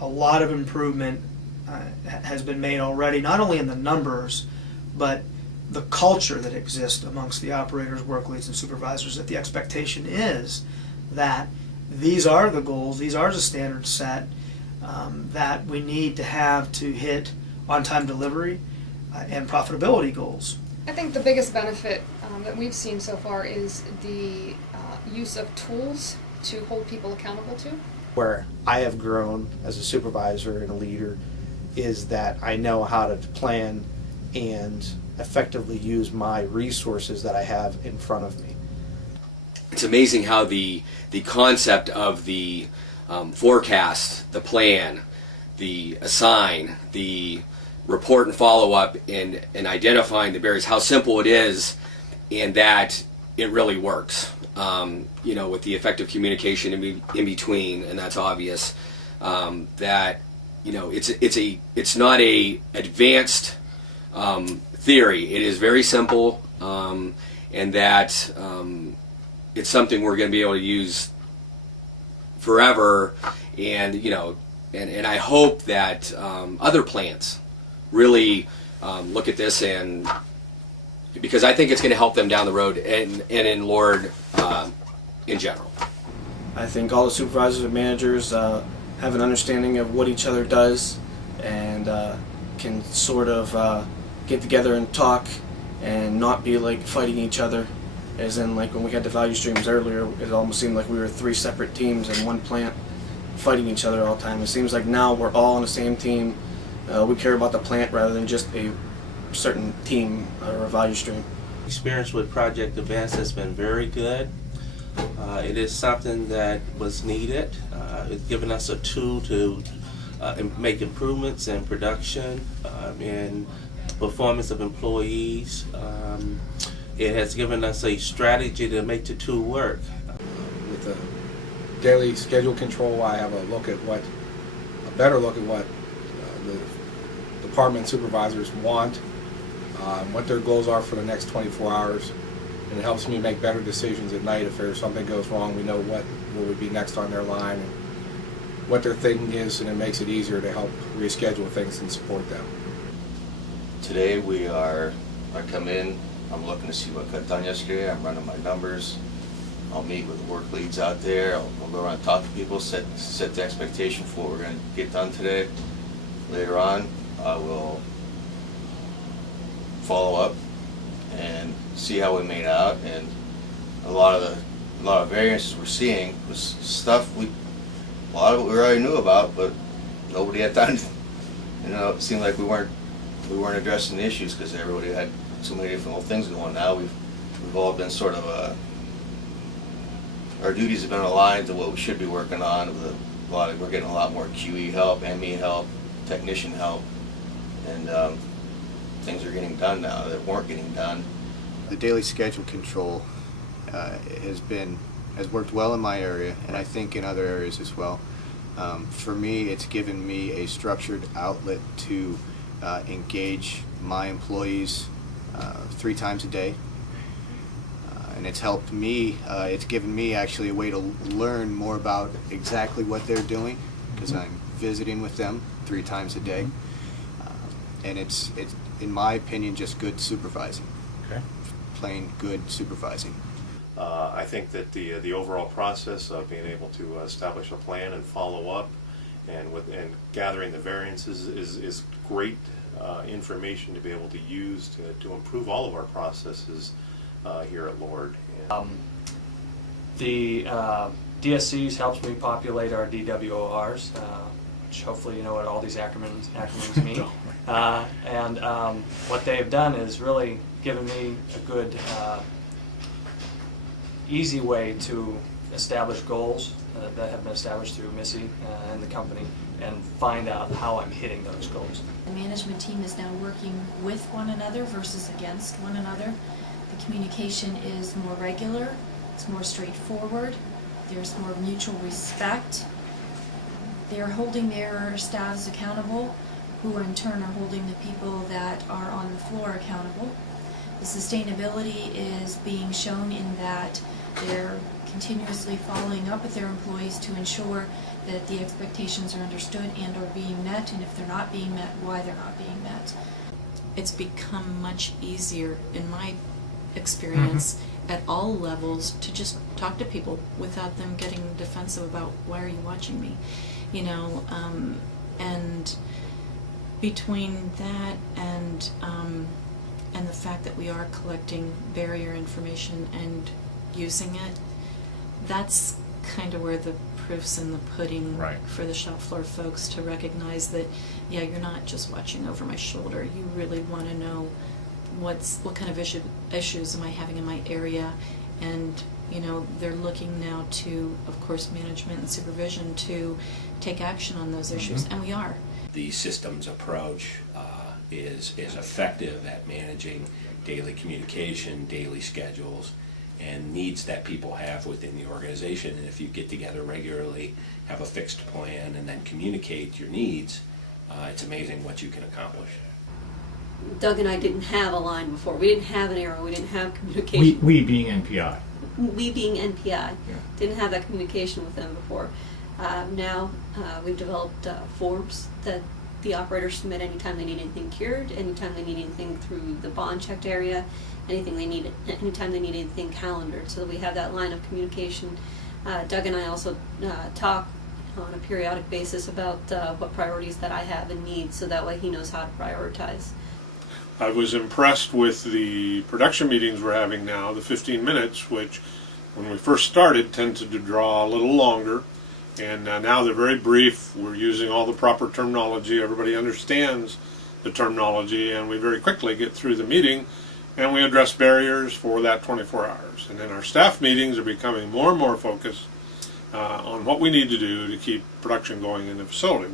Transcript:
a lot of improvement has been made already, not only in the numbers, but the culture that exists amongst the operators, work leads, and supervisors, that the expectation is that these are the goals, these are the standards set that we need to have to hit on-time delivery and profitability goals. I think the biggest benefit that we've seen so far is the use of tools to hold people accountable to. Where I have grown as a supervisor and a leader is that I know how to plan and effectively use my resources that I have in front of me. It's amazing how the concept of the forecast, the plan, the assign, the report and follow up, and identifying the barriers, how simple it is, and that it really works. With the effective communication in between, and that's obvious. That it's not a advanced theory. It is very simple, and that it's something we're going to be able to use forever. And and I hope that other plants really look at this, and because I think it's going to help them down the road, and in Lord in general. I think all the supervisors and managers have an understanding of what each other does, and can sort of get together and talk and not be like fighting each other. As in, like when we had the value streams earlier, it almost seemed like we were 3 separate teams in one plant fighting each other all the time. It seems like now we're all on the same team. We care about the plant rather than just a certain team or a value stream. Experience with Project Advance has been very good. It is something that was needed. It's given us a tool to make improvements in production, in performance of employees. It has given us a strategy to make the tool work. With the daily schedule control, I have a better look at what the department supervisors want, what their goals are for the next 24 hours, and it helps me make better decisions at night. If there's something goes wrong, we know what would be next on their line and what their thinking is, and it makes it easier to help reschedule things and support them. Today I come in, I'm looking to see what got done yesterday, I'm running my numbers, I'll meet with work leads out there, I'll go around and talk to people, set the expectation for what we're going to get done today. Later on, I will follow up and see how we made out, and a lot of variances we're seeing was stuff a lot of it we already knew about, but nobody had done. It seemed like we weren't addressing the issues because everybody had so many different little things going. Now we've all been sort of our duties have been aligned to what we should be working on. We're getting a lot more QE help, ME help, technician help, and things are getting done now that weren't getting done. The daily schedule control has worked well in my area, and I think in other areas as well. For me, it's given me a structured outlet to engage my employees 3 times a day, and it's helped me. It's given me actually a way to learn more about exactly what they're doing, because I'm visiting with them 3 times a day, and it's in my opinion just good supervising. Okay. Plain good supervising. I think that the overall process of being able to establish a plan and follow up and gathering the variances is great information to be able to use to improve all of our processes here at Lord. The DSCs helps me populate our DWORs, which hopefully you know what all these acronyms mean. And what they've done is really given me a good, easy way to establish goals that have been established through Missy and the company, and find out how I'm hitting those goals. The management team is now working with one another versus against one another. The communication is more regular, it's more straightforward, there's more mutual respect. They're holding their staffs accountable, who in turn are holding the people that are on the floor accountable. The sustainability is being shown in that They're continuously following up with their employees to ensure that the expectations are understood and are being met, and if they're not being met, why they're not being met. It's become much easier, in my experience, at all levels, to just talk to people without them getting defensive about, why are you watching me? You know, and between that and the fact that we are collecting barrier information and using it, that's kind of where the proof's in the pudding for the shop floor folks to recognize that, yeah, you're not just watching over my shoulder. You really want to know what kind of issues am I having in my area, and you know, they're looking now to, of course, management and supervision to take action on those issues, and we are. The systems approach is effective at managing daily communication, daily schedules, and needs that people have within the organization. And if you get together regularly, have a fixed plan, and then communicate your needs, it's amazing what you can accomplish. Doug and I didn't have a line before. We didn't have an arrow. We didn't have communication. We being NPI. We being NPI didn't have that communication with them before. Now we've developed forms that the operators submit anytime they need anything cured, anytime they need anything through the bond checked area, anytime they need anything calendared, so that we have that line of communication. Doug and I also talk on a periodic basis about what priorities that I have and need, so that way he knows how to prioritize. I was impressed with the production meetings we're having now, the 15 minutes, which when we first started tended to draw a little longer, and now they're very brief. We're using all the proper terminology. Everybody understands the terminology, and we very quickly get through the meeting, and we address barriers for that 24 hours. And then our staff meetings are becoming more and more focused on what we need to do to keep production going in the facility.